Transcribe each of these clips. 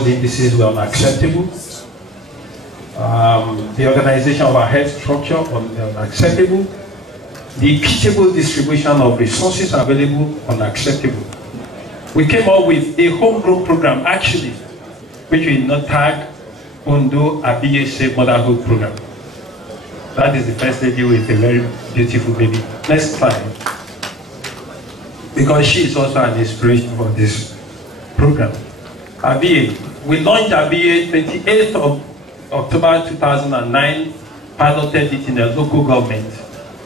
The indices were unacceptable. The organization of our health structure was unacceptable. The equitable distribution of resources available unacceptable. We came up with a homegrown program, actually, which we not tag Ondo Abiye Safe Motherhood Program. That is the first lady with a very beautiful baby. Next slide. Because she is also an inspiration for this program. Abiye. We launched Abiye 28th of October 2009, piloted it in the local government.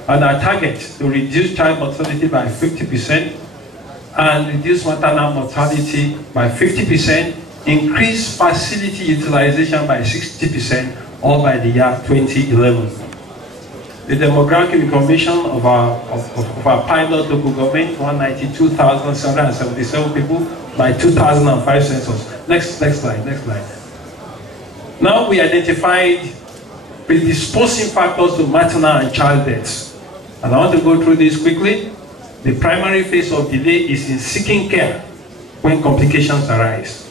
And our target to reduce child mortality by 50% and reduce maternal mortality by 50%, increase facility utilization by 60%, all by the year 2011. The demographic information of our pilot local government, 192,777 people by 2005 census. Next slide. Now we identified predisposing factors to maternal and child deaths. And I want to go through this quickly. The primary phase of delay is in seeking care when complications arise.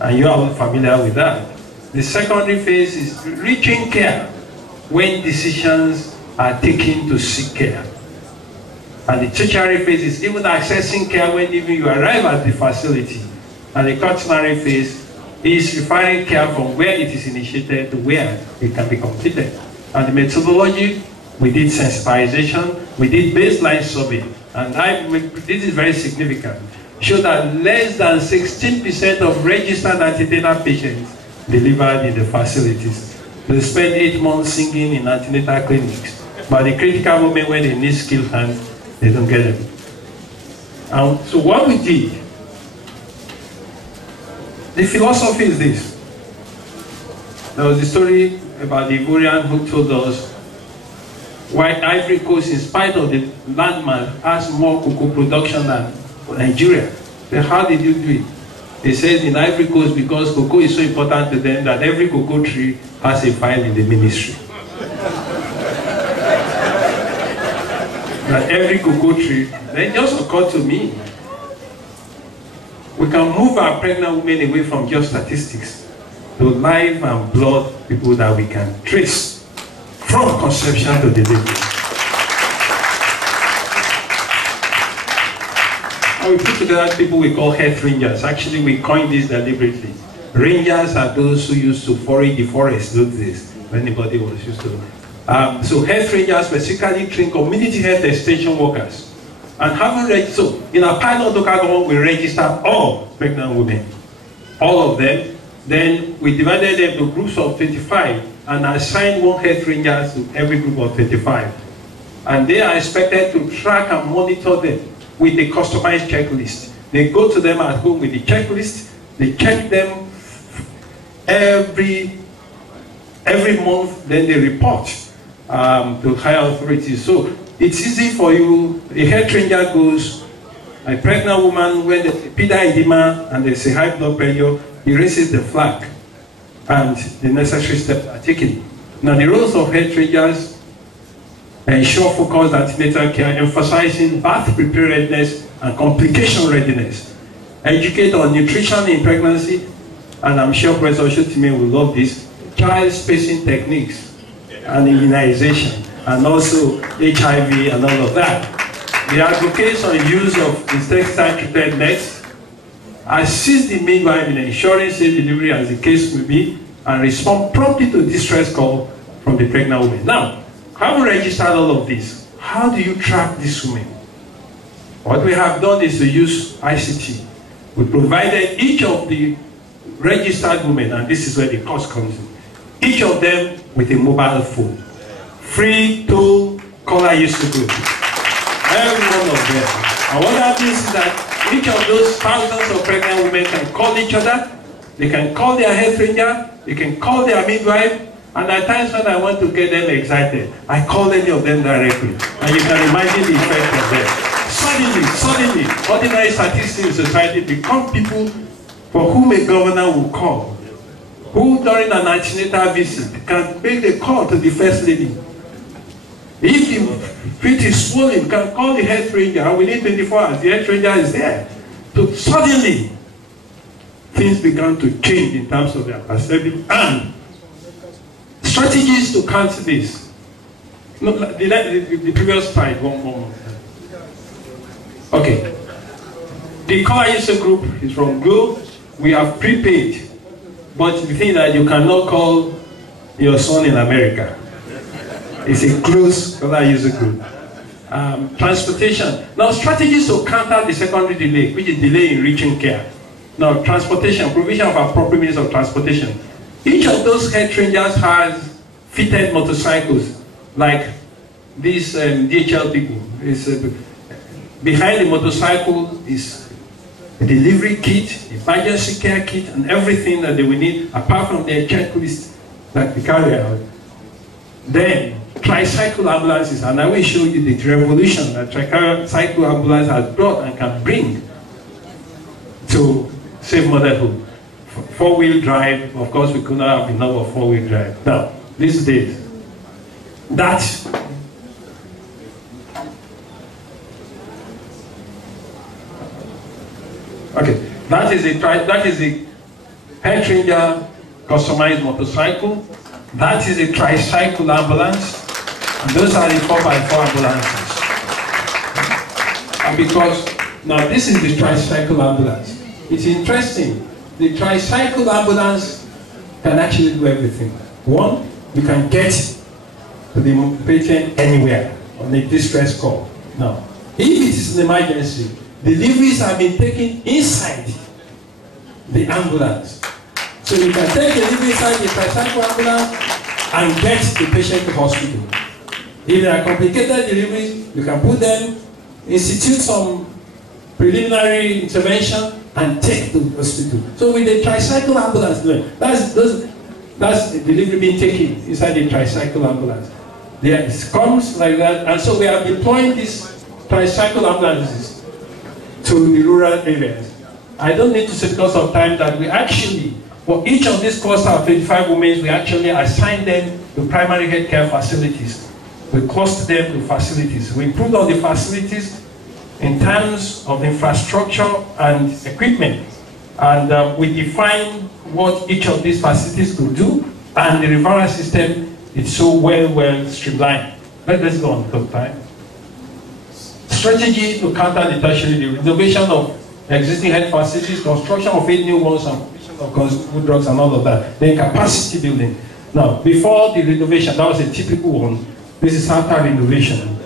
And you are all familiar with that. The secondary phase is reaching care when decisions are taken to seek care. And the tertiary phase is even accessing care when even you arrive at the facility. And the quaternary phase is referring care from where it is initiated to where it can be completed. And the methodology, we did sensitization, we did baseline survey, and this is very significant. Showed that less than 16% of registered antenatal patients delivered in the facilities. They spend 8 months singing in antenatal clinics, but the critical moment when they need skilled hands, they don't get them. And so what we did, the philosophy is this. There was a story about the Ivorian who told us why Ivory Coast, in spite of the landmass, has more cocoa production than Nigeria. Then how did you do it? He says in Ivory Coast, because cocoa is so important to them that every cocoa tree has a file in the ministry. That every cocoa tree, then just occurred to me, we can move our pregnant women away from just statistics to live and blood people that we can trace from conception to delivery. And we put together people we call health rangers. Actually, we coined this deliberately. Rangers are those who used to forage the forest those days, when anybody was used to. So health rangers specifically train community health extension workers. And so in our pilot local government, we registered all pregnant women, all of them. Then we divided them to groups of 25 and assigned one health ranger to every group of 25. And they are expected to track and monitor them with a customized checklist. They go to them at home with the checklist. They check them every month. Then they report to higher authorities. So it's easy for you. A health ranger goes, a pregnant woman, when there's epidural edema and there's a high blood pressure, he raises the flag and the necessary steps are taken. Now the roles of health rangers ensure focused antenatal care, emphasizing birth preparedness and complication readiness. Educate on nutrition in pregnancy, and I'm sure Professor Shotime will love this, child spacing techniques and immunization, and also HIV and all of that. The advocates on use of insecticide-treated nets, assist the midwife in ensuring safe delivery as the case may be, and respond promptly to distress call from the pregnant woman. Now, having registered all of this, how do you track these women? What we have done is to use ICT. We provided each of the registered women, and this is where the cost comes in, each of them with a mobile phone. Free to caller used to go to. Every one of them. And what happens is that each of those thousands of pregnant women can call each other, they can call their health ranger, they can call their midwife, and at times when I want to get them excited, I call any of them directly. And you can imagine the effect of them. Suddenly, ordinary statistics in society become people for whom a governor will call, who during an antenatal visit can make a call to the first lady. If the feet is swollen, can call the health ranger, and within 24 hours, the health ranger is there. So suddenly, things began to change in terms of their perception and strategies to counter this. No, the previous slide, one more. Okay. The core user group is from Glo. We have prepaid, but the thing that you cannot call your son in America. It's a close core user group. Transportation. Now, strategies to counter the secondary delay, which is delay in reaching care. Now, transportation, provision of appropriate means of transportation. Each of those health rangers has fitted motorcycles, like these DHL people. Behind the motorcycle is a delivery kit, emergency care kit, and everything that they will need, apart from their checklist that we carry out. Then, tricycle ambulances, and I will show you the revolution that tricycle ambulance has brought and can bring to safe motherhood. Four-wheel drive, of course, we could not have enough of four-wheel drive. Now, these days, that is a health ranger customized motorcycle. That is a tricycle ambulance. And those are the 4x4 ambulances. And because now this is the tricycle ambulance. It's interesting. The tricycle ambulance can actually do everything. One, you can get to the patient anywhere on a distress call. Now, if it is an emergency, deliveries have been taken inside the ambulance. So you can take delivery inside the tricycle ambulance and get the patient to hospital. If there are complicated deliveries, you can put them, institute some preliminary intervention, and take to the hospital. So with the tricycle ambulance, that's the delivery being taken inside the tricycle ambulance. There it comes like that, and so we are deploying these tricycle ambulances to the rural areas. I don't need to say because of time that we actually, for each of these cluster of 25 women, we actually assign them to primary health care facilities. We cluster them to facilities. We improved on the facilities in terms of infrastructure and equipment. And we define what each of these facilities could do, and the referral system is so well streamlined. Let's go on top time. Strategy to counter the tertiary, the renovation of existing health facilities, construction of 8 new ones, and provision of consumer drugs and all of that. Then capacity building. Now, before the renovation, that was a typical one. This is after renovation.